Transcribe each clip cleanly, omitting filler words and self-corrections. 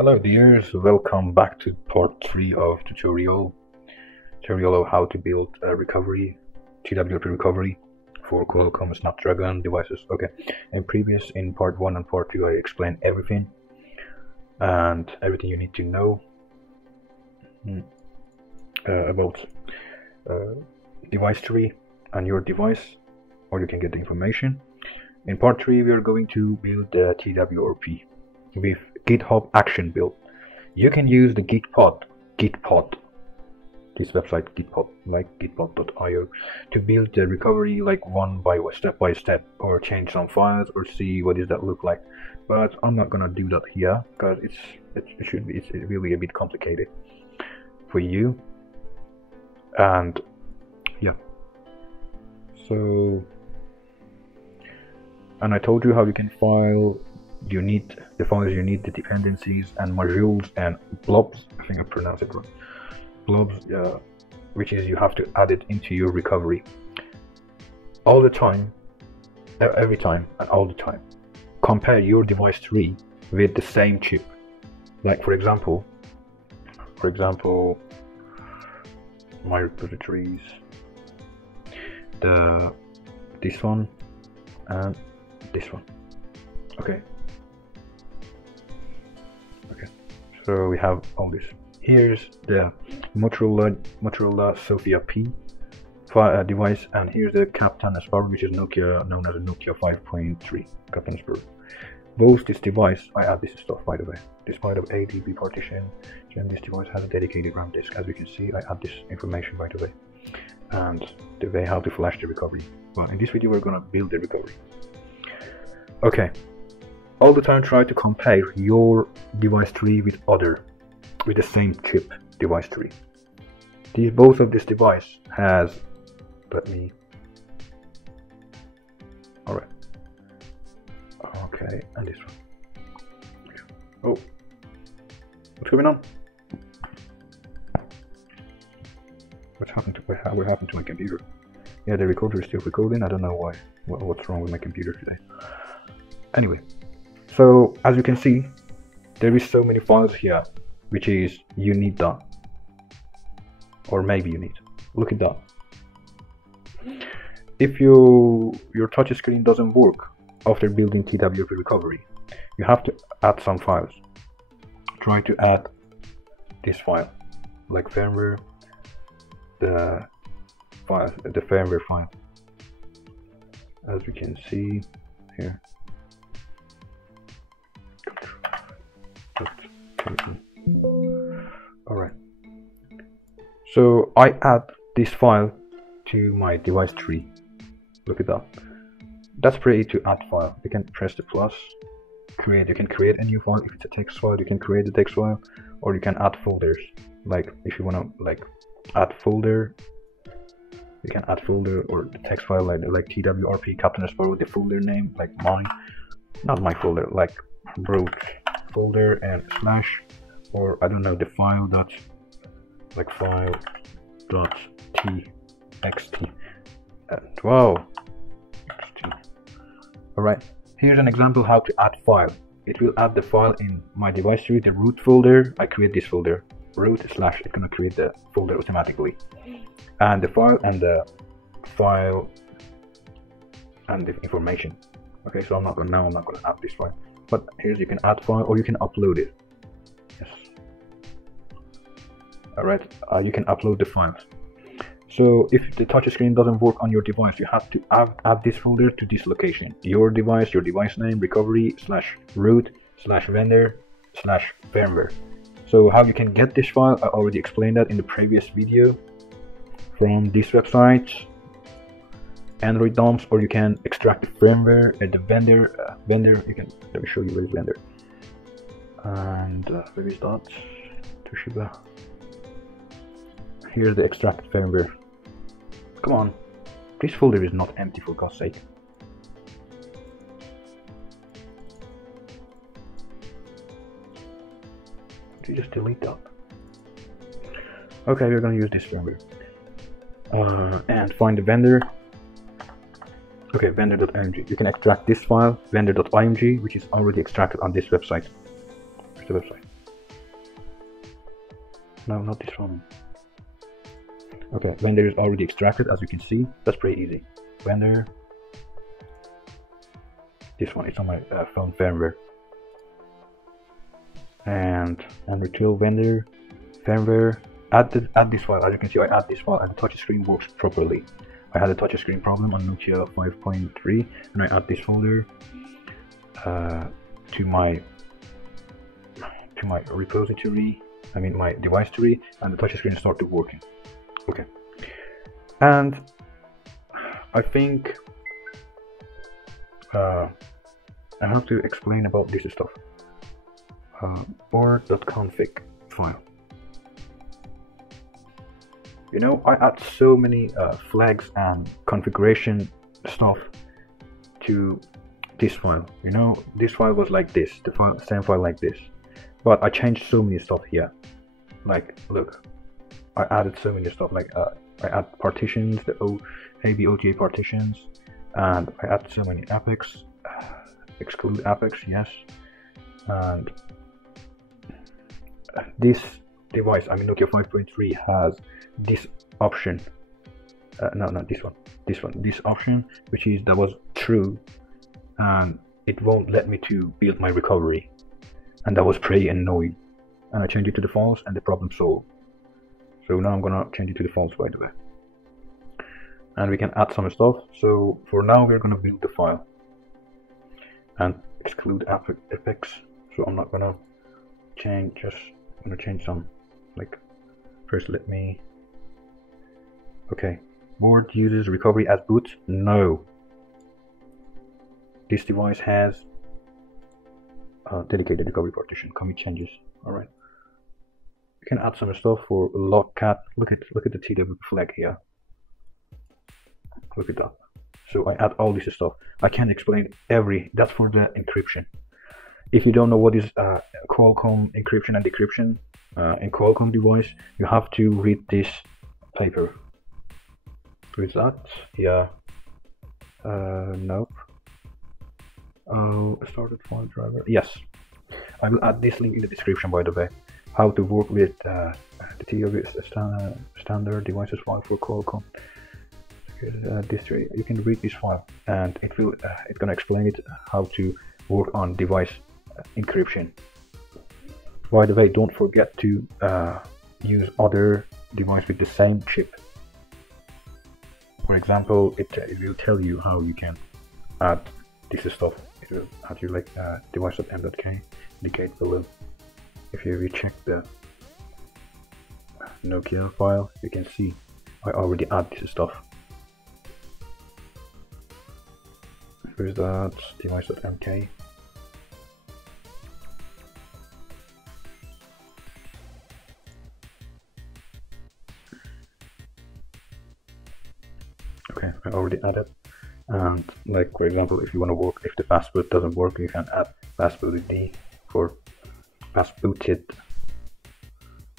Hello dears, welcome back to part 3 of tutorial of how to build a recovery, TWRP recovery for Qualcomm Snapdragon devices. Okay, in part 1 and part 2 I explained everything you need to know about device tree and your device, or you can get the information. In part 3 we are going to build the TWRP with GitHub action build. You can use the Gitpod, this website Gitpod, like gitpod.io, to build the recovery like step by step, or change some files or see what does that look like. But I'm not gonna do that here because it's really a bit complicated for you. And yeah, so, and I told you how you can file. You need the files, you need the dependencies and modules and blobs. I think I pronounced it right. Blobs, which is you have to add it into your recovery all the time, every time and all the time. Compare your device tree with the same chip. Like for example, my repositories, this one and this one. Okay. So we have all this. Here's the Motorola Sophia P device, and here's the Captain Sparrow, which is Nokia, known as a Nokia 5.3 Captain Sparrow. Both this device, I add this stuff by the way. Despite of ADB partition, and this device has a dedicated RAM disk. As we can see, I add this information by the way, and the way how to flash the recovery. But in this video, we're gonna build the recovery. Okay. All the time try to compare your device tree with the same chip device tree. Both of this device has, alright, okay, and this one. Oh, what's going on? What happened to my computer? Yeah, the recorder is still recording. I don't know why. What's wrong with my computer today? Anyway. So as you can see, there is so many files here, which is you need that, or maybe you need. Look at that. If your touch screen doesn't work after building TWRP recovery, you have to add some files. Try to add this file, like firmware, the firmware file, as we can see here. Alright, so I add this file to my device tree. Look at that. That's pretty to add file. You can press the plus, you can create a new file. If it's a text file, you can create the text file, or you can add folders. Like if you want to add folder, you can add folder or the text file like TWRP Captain Sparrow with the folder name, like not my folder, like root folder and slash, or I don't know, the file dot txt. Wow. Alright, here's an example how to add file. It will add the file in my device tree, the root folder. I create this folder, root slash, it's gonna create the folder automatically, and the file and the information. Okay, so I'm not gonna add this file. But here's, you can add file or you can upload it. Yes. Alright, you can upload the files. So if the touch screen doesn't work on your device, you have to add this folder to this location. Your device name, recovery / root / vendor / firmware. So how you can get this file, I already explained that in the previous video from this website, Android DOMs, or you can extract the firmware at the vendor. You can, let me show you where is vendor. And where is that? Toshiba. Here's the extracted firmware. Come on, this folder is not empty, for God's sake. Did you just delete that? Okay, we're gonna use this firmware. And find the vendor. Okay, vendor.img. You can extract this file, vendor.img, which is already extracted on this website. Where's the website? No, not this one. Okay, vendor is already extracted, as you can see. That's pretty easy. Vendor. This one is on my phone firmware. And retrieve vendor firmware. Add this file. As you can see, I add this file, and the touch screen works properly. I had a touch screen problem on Nokia 5.3, and I add this folder to my repository. I mean my device tree, and the touch screen started working. Okay, and I think I have to explain about this stuff. board.config file. You know, I add so many flags and configuration stuff to this file. You know, this file was like this, the file, same file like this, but I changed so many stuff here. Like, look, I added so many stuff. Like, I add partitions, the AB OTA partitions, and I add so many apex, exclude apex, yes, and this device, I mean Nokia 5.3, has this option. No, not this one. This option, which is that was true, and it won't let me to build my recovery, and that was pretty annoying. And I changed it to the false, and the problem solved. So now I'm gonna change it to the false, by the way. And we can add some stuff. So for now, we're gonna build the file and exclude apex. So I'm not gonna change. Just gonna change some. Like, first let me. Okay, board uses recovery as boot. No. This device has a dedicated recovery partition. Commit changes. All right. You can add some stuff for logcat. Look at the TWRP flag here. Look at that. So I add all this stuff. I can't explain that's for the encryption. If you don't know what is Qualcomm encryption and decryption in Qualcomm device, you have to read this paper. Is that? Yeah. Nope. Started file driver. Yes. I will add this link in the description, by the way. How to work with the TWRP standard devices file for Qualcomm. You can read this file, and it's gonna explain it how to work on device encryption. By the way, don't forget to use other device with the same chip. For example, it will tell you how you can add this stuff. It will add you like device.m.k indicate below. If you recheck the Nokia file, you can see I already add this stuff. Here's that device.mk. Okay, I already added. And like, for example, if you want to work, if the fastboot doesn't work, you can add fastbooted for fastbooted,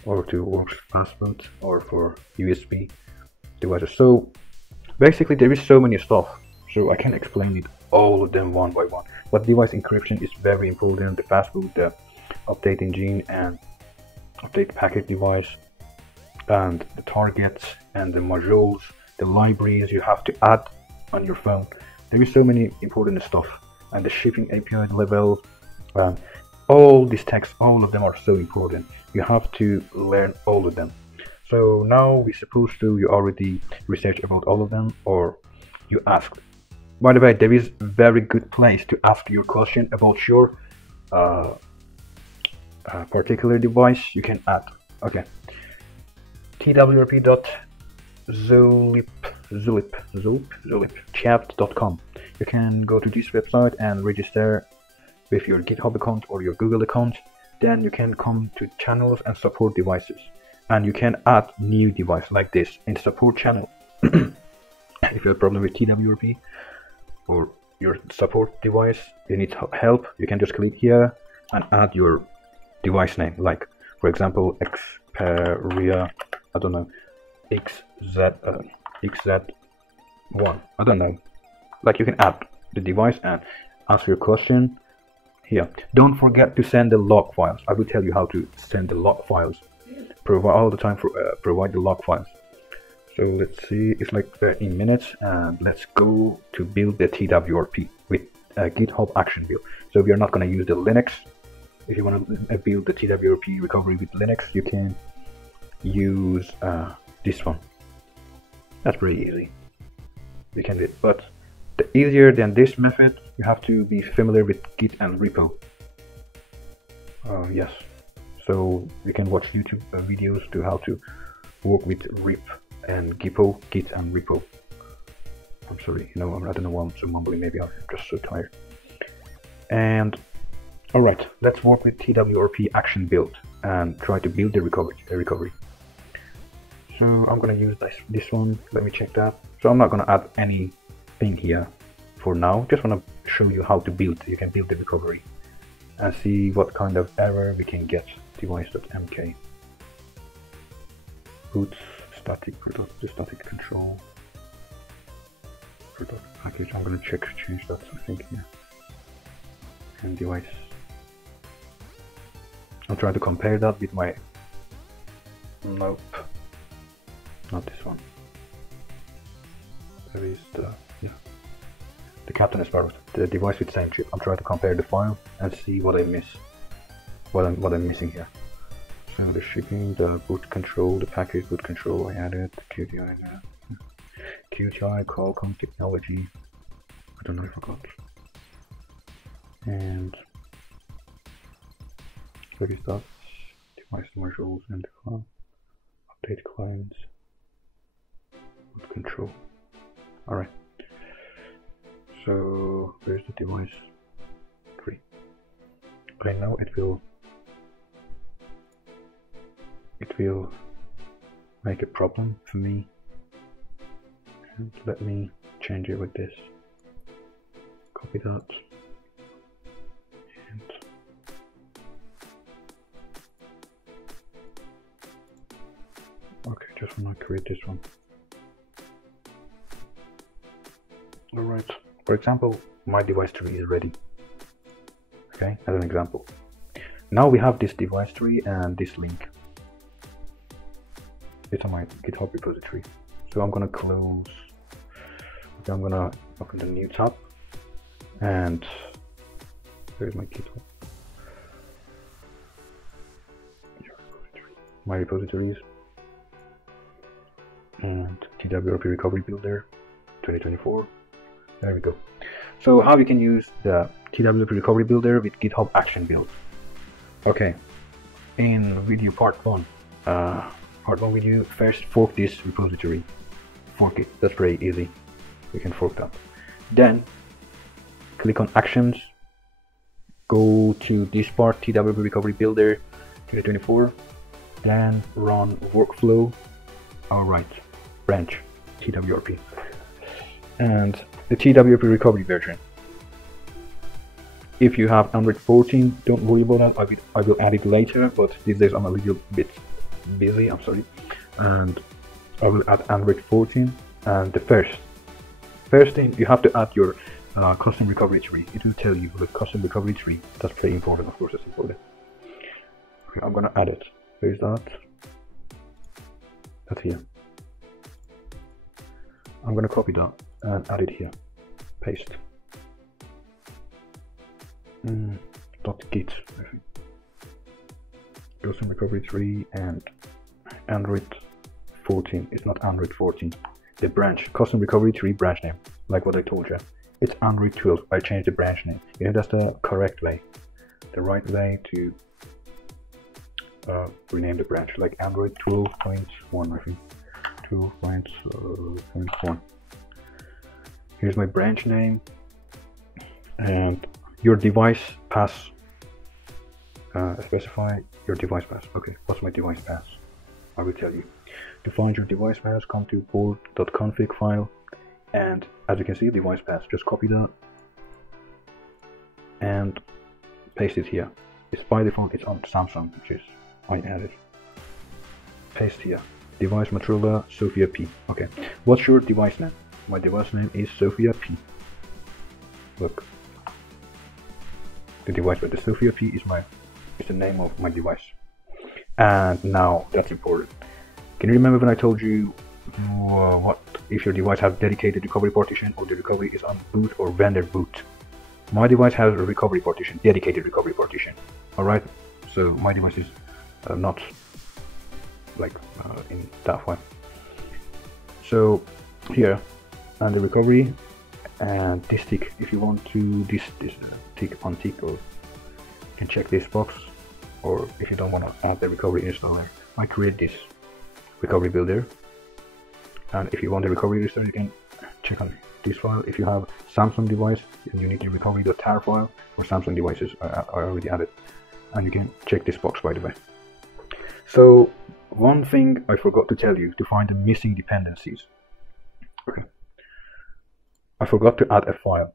or to work fastboot, or for USB devices. So basically there is so many stuff, so I can explain it all of them one by one. But device encryption is very important. The fastboot, the update engine, and update packet device, and the targets, and the modules, the libraries you have to add on your phone. There is so many important stuff, and the shipping API level, all these texts, all of them are so important. You have to learn all of them. So now we're supposed to, you already research about all of them, or you ask. By the way, there is a very good place to ask your question about your particular device. You can add, okay, twrp.zulipchat.com. You can go to this website and register with your GitHub account or your Google account. Then you can come to channels and support devices, and you can add new device like this in support channel. If you have a problem with TWRP or your support device, you need help, you can just click here and add your device name, like for example Xperia, I don't know, XZ1, I don't know. Like, you can add the device and ask your question here. Don't forget to send the log files. I will tell you how to send the log files provide the log files. So let's see, it's like 13 minutes, and let's go to build the TWRP with GitHub action build. So we are not going to use the Linux. If you want to build the TWRP recovery with Linux, you can use this one. That's pretty easy. You can do it, but easier than this method, you have to be familiar with Git and repo. Yes, so you can watch YouTube videos to how to work with RIP and Git and repo. I'm sorry, I don't know why I'm so mumbly. Maybe I'm just so tired. And all right, let's work with TWRP action build and try to build the recovery. So I'm gonna use this one. Let me check that. So I'm not gonna add anything here for now. Just wanna show you how to build. You can build the recovery and see what kind of error we can get. Device.mk boot static control product package. I'm gonna change that something here. And device. I'm trying to compare that with my. Nope, not this one. There is the Captain Sparrow, the device with same chip. I'm trying to compare the file and see what I miss, what I'm missing here. So the shipping, the boot control, the package boot control I added, QTI, Qualcomm technology. I don't know if I got. And service dots, device modules, and update clients, boot control. All right. So where's the device tree? I know it will make a problem for me. And let me change it with this. Copy that. And okay, just want to create this one. All right. For example, my device tree is ready. Okay, as an example. Now we have this device tree and this link. It's on my GitHub repository. So I'm gonna close. Okay, I'm gonna open the new tab, and there's my GitHub. My repositories and TWRP Recovery Builder 2024. There we go. So how you can use the TWRP Recovery Builder with GitHub Action Build. Okay, in video part 1 video, first fork this repository. Fork it, that's very easy. You can fork that. Then click on Actions, go to this part, TWRP Recovery Builder 2024, then run workflow. Alright, branch TWRP. And the TWRP recovery version. If you have Android 14, don't worry about that. I will add it later, but these days I'm a little bit busy, I'm sorry. And I will add Android 14. And the first thing, you have to add your custom recovery tree. It will tell you the custom recovery tree. That's very important, of course, that's important. Okay, I'm gonna add it. Where is that? That's here. I'm gonna copy that and add it here. Paste. .git. Custom recovery tree and Android 14. It's not Android 14. The branch, custom recovery tree branch name, like what I told you. It's Android 12. I changed the branch name. You know, that's the correct way. The right way to rename the branch, like Android 12.1, I think. 12.1. Here's my branch name and your device path. Specify your device path. Okay, what's my device path? I will tell you. To find your device path, come to board.config file, and as you can see, device path. Just copy that and paste it here. It's by default, it's on Samsung, which is I added. Paste here. Device Motorola Sophia P. Okay, what's your device name? My device name is Sophia P. Look, the device, but the Sophia P is the name of my device. And now that's important. Can you remember when I told you what if your device has dedicated recovery partition, or the recovery is on boot or vendor boot? My device has a recovery partition, dedicated recovery partition. All right, so my device is not like in that one. So here, and the recovery, and this tick, if you want to this tick on tick, or you can check this box. Or if you don't want to add the recovery installer, I create this recovery builder. And if you want the recovery installer, you can check on this file. If you have Samsung device and you need the recovery.tar file for Samsung devices, I already added. And you can check this box, by the way. So one thing I forgot to tell you, to find the missing dependencies. Okay, I forgot to add a file.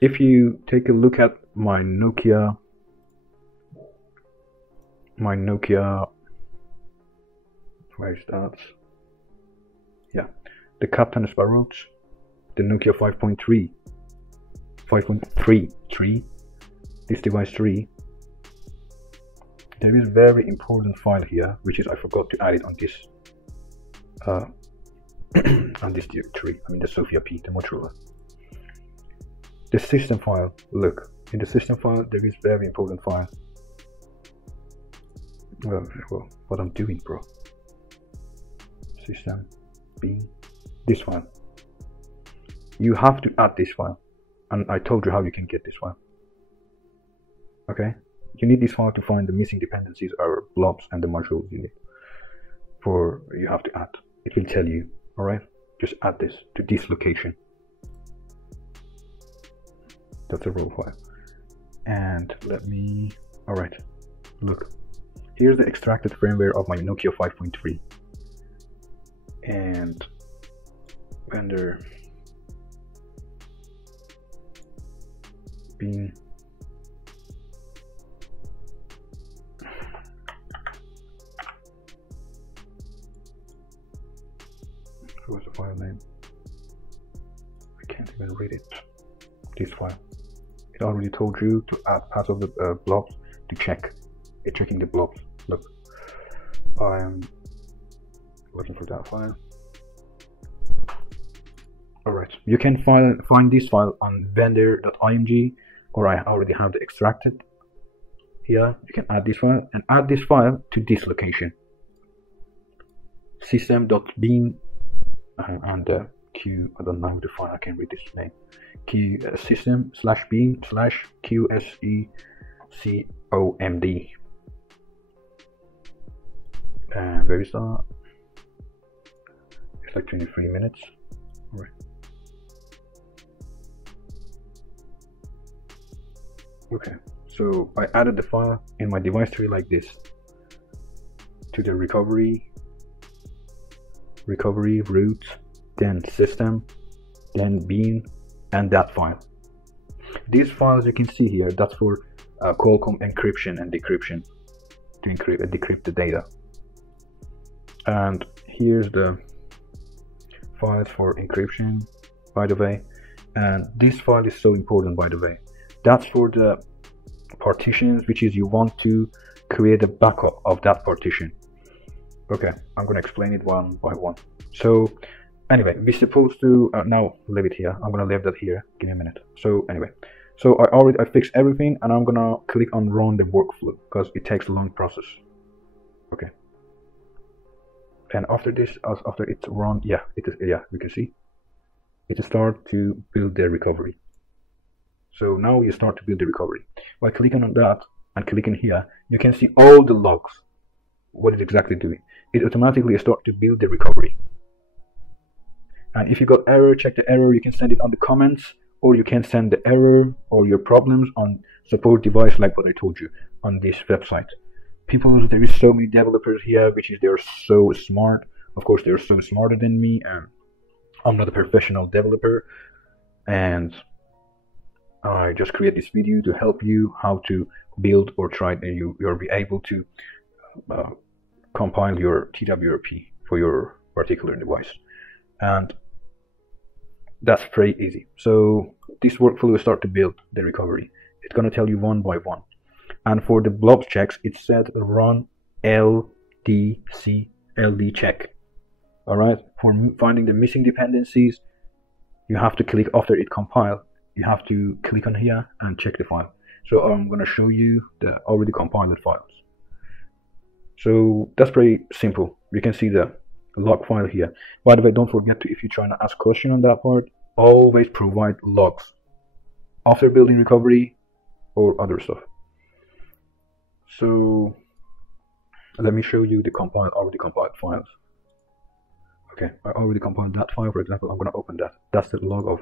If you take a look at my Nokia, where is that? Yeah, the Captain Sparrows, the Nokia 5.3, this device 3. There is a very important file here, which is I forgot to add it on this on this tree. I mean the Sophia P, the Motorola. The system file. Look, in the system file there is very important file. Well, what I'm doing, bro. System B, this file. You have to add this file, and I told you how you can get this file. Okay, you need this file to find the missing dependencies or blobs and the modules you need. You have to add. It will tell you. All right, just add this to this location. That's a raw file. And let me. All right, look. Here's the extracted firmware of my Nokia 5.3. And vendor bean. What's the file name? I can't even read it. This file. It already told you to add parts of the blobs to check. It's checking the blobs. Look, I'm looking for that file. Alright, you can find this file on vendor.img, or I already have the extracted. Here, you can add this file and add this file to this location. System.bean and q, I don't know the file, I can't read this name. Q system/bean/qsecomd. And where is that? It's like 23 minutes. All right. Okay, so I added the file in my device tree like this to the recovery root, then system, then bean, and that file. These files you can see here, that's for Qualcomm encryption and decryption, to decrypt the data. And here's the files for encryption, by the way. And this file is so important, by the way. That's for the partitions, which is you want to create a backup of that partition. Okay, I'm gonna explain it one by one. So anyway, we're supposed to now leave it here. I'm gonna leave that here. Give me a minute. So anyway, so I fixed everything, and I'm gonna click on run the workflow because it takes a long process. Okay. And after this, after it's run, yeah, it is. Yeah, we can see it start to build the recovery. So now you start to build the recovery. By clicking on that and clicking here, you can see all the logs. What it's exactly doing. It automatically start to build the recovery. And if you got error, check the error. You can send it on the comments, or you can send the error or your problems on support device, like what I told you on this website. People, there is so many developers here, which is they're so smart. Of course, they're so smarter than me, and I'm not a professional developer. And I just create this video to help you how to build or try, and you'll be able to compile your TWRP for your particular device. And that's pretty easy. So this workflow will start to build the recovery. It's going to tell you one by one. And for the blobs checks, it said run LD check. Alright, for finding the missing dependencies, you have to click after it compiled. You have to click on here and check the file. So I'm going to show you the already compiled files. So that's pretty simple. You can see the log file here. By the way, don't forget to, if you're trying to ask question on that part, always provide logs after building recovery or other stuff. So let me show you the already compiled files. Okay, I already compiled that file. For example, I'm going to open that. That's the log of,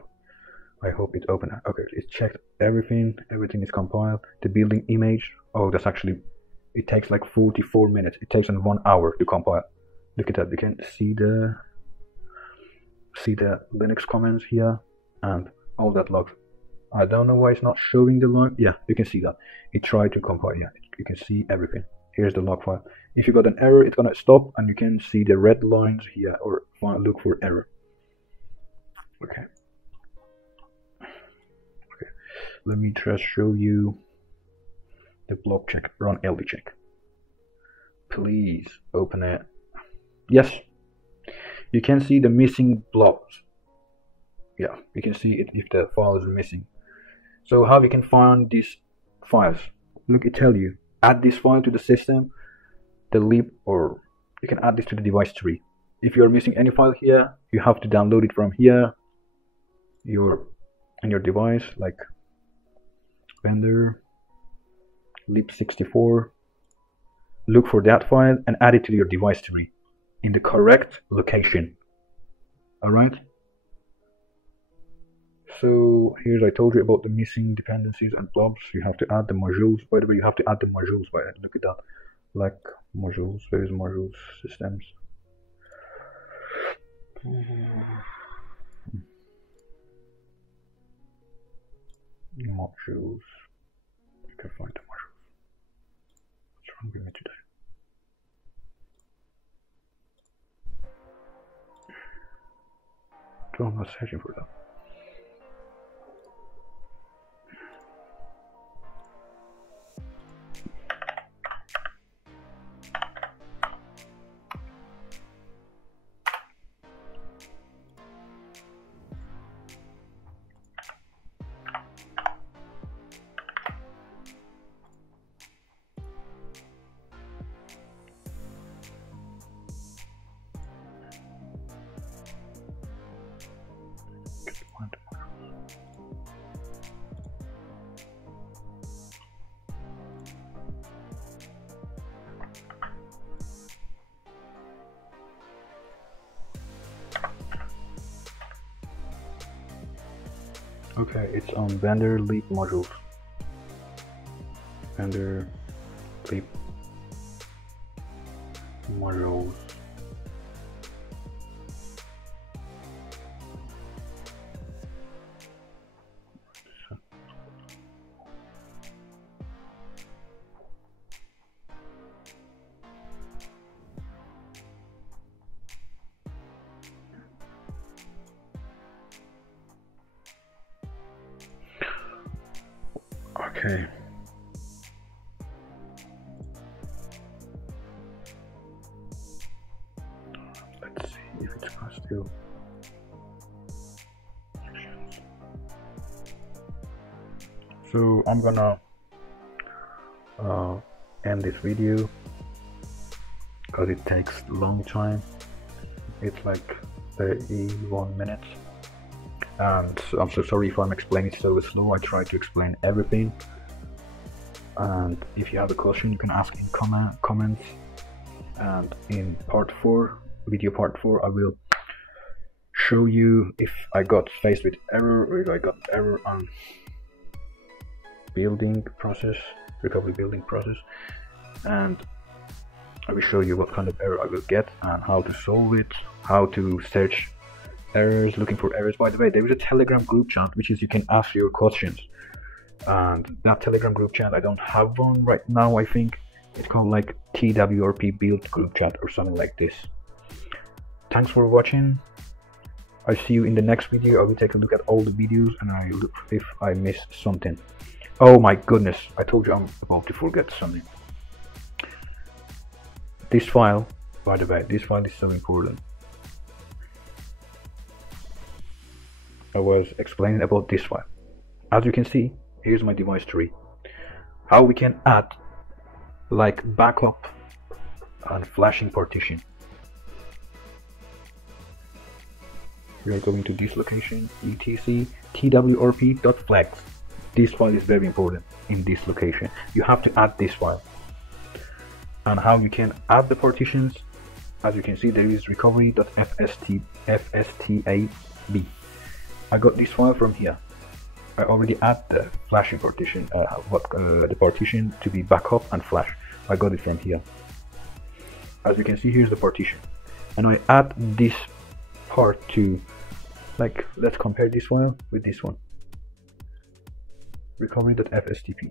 I hope it's open. Okay, it's checked everything is compiled. The building image, oh, that's actually, it takes like 44 minutes. It takes 1 hour to compile. Look at that. You can see the Linux comments here and all that logs. I don't know why it's not showing the log. Yeah, you can see that it tried to compile. Yeah, you can see everything. Here's the log file. If you got an error, it's gonna stop, and you can see the red lines here, or look for error. Okay. Let me just show you the blob check. Run LD check. Please open it. Yes, you can see the missing blobs. Yeah, you can see it if the file is missing. So how you can find these files? Look, it tell you add this file to the system, delete, or you can add this to the device tree. If you are missing any file here, you have to download it from here, in your device, like vendor lib64. Look for that file and add it to your device tree in the correct location. Alright, so here's, I told you about the missing dependencies and blobs. You have to add the modules. By the way, you have to add the modules. By look at that, like modules. Where is modules? Systems. Modules. You can find the modules. What's wrong with me today? So I'm not searching for that. Okay, it's on vendor lib modules. Vendor lib modules. Okay. Let's see if it's still. So I'm gonna end this video because it takes a long time. It's like 31 minutes. And I'm so sorry if I'm explaining so slow. I try to explain everything, and if you have a question you can ask in comments, and in video part 4 I will show you if I got faced with error, or if I got error on recovery building process, and I will show you what kind of error I will get and how to solve it, how to search errors, looking for errors. By the way, there is a Telegram group chat which is you can ask your questions, and that Telegram group chat, I don't have one right now. I think it's called like TWRP build group chat or something like this. Thanks for watching. I see you in the next video. I will take a look at all the videos and I look if I missed something. Oh my goodness, I told you I'm about to forget something. This file, by the way, this file is so important. I was explaining about this file. As you can see, here's my device tree. How we can add like backup and flashing partition. We are going to this location, etc twrp.flags. This file is very important in this location. You have to add this file. And how you can add the partitions, as you can see, there is recovery.fstab. I got this file from here. I already add the flashing partition, the partition to be backup and flash. I got it from here. As you can see, here's the partition, and I add this part to, like, let's compare this file with this one. Recovery.fstp.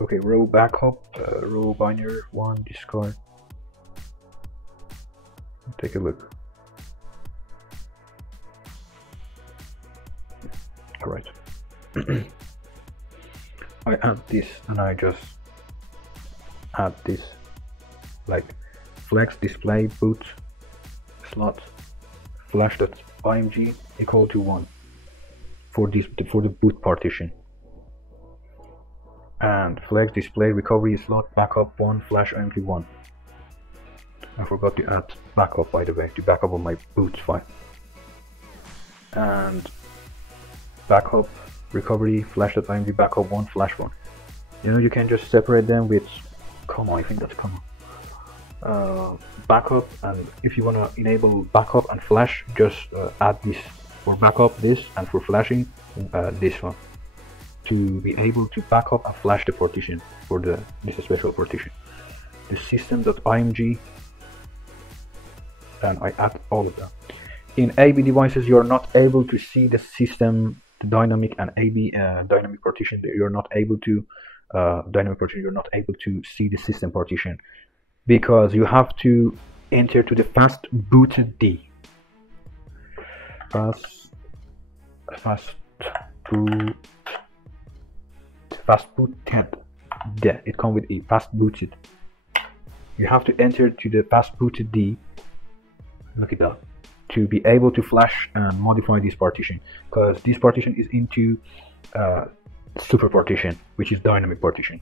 Okay, row backup, row binary 1 discard. Take a look. Alright. I add this, and I just add this, like flex display boot slot flash.img equal to 1 for this, for the boot partition, and flex display recovery slot backup 1 flash img 1. I forgot to add backup, by the way, to backup on my boot file. And backup recovery flash.img backup 1 flash 1. You know, you can just separate them with comma. I think that's comma. Backup, and if you want to enable backup and flash, just add this for backup, this, and for flashing this one, to be able to backup and flash the partition for this special partition. The system.img, and I add all of them. In AB devices, you are not able to see the system, the dynamic and AB dynamic partition. You're not able to dynamic partition. You're not able to see the system partition, because you have to enter to the fast booted D. Fast booted D. It comes with a fast booted. You have to enter to the fast booted D. Look at that, to be able to flash and modify this partition, because this partition is into super partition, which is dynamic partition,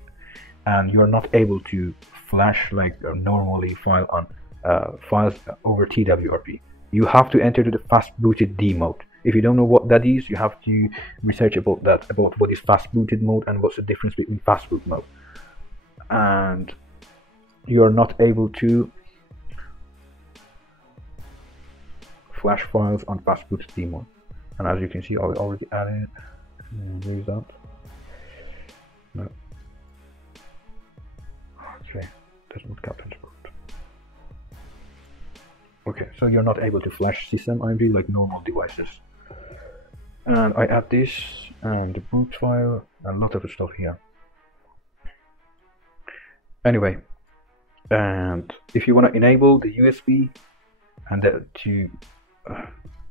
and you're not able to flash like normally file on files over TWRP. You have to enter to the fast booted D mode. If you don't know what that is, you have to research about that, about what is fast booted mode and what's the difference between fast boot mode. And you're not able to flash files on fast booted D mode. And as you can see, I already added. Where is that? No. Okay, that's not captain support. Okay, so you're not able to flash system IMG like normal devices. And I add this and the boot file, a lot of stuff here. Anyway, and if you want to enable the USB and to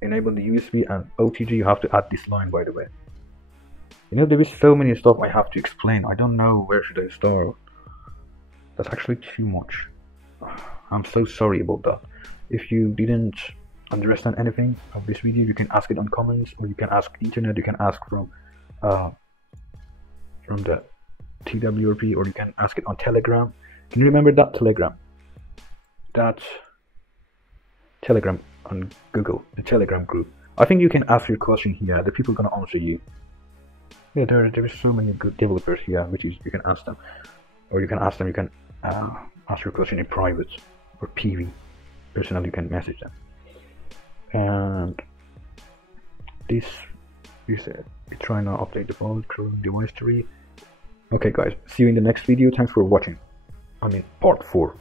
enable the USB and OTG, you have to add this line, by the way. You know, there is so many stuff I have to explain. I don't know where should I start. That's actually too much. I'm so sorry about that. If you didn't understand anything of this video, you can ask it on comments, or you can ask internet. You can ask from the TWRP, or you can ask it on Telegram. Can you remember that Telegram? That Telegram on Google, the Telegram group. I think you can ask your question here. The people are gonna answer you. Yeah, there is so many good developers here, which is you can ask them, or you can ask them. You can ask your question in private or PV. Personally, you can message them. And this is it. We're trying to update the file, current device tree. Okay, guys, see you in the next video. Thanks for watching. I mean, part 4.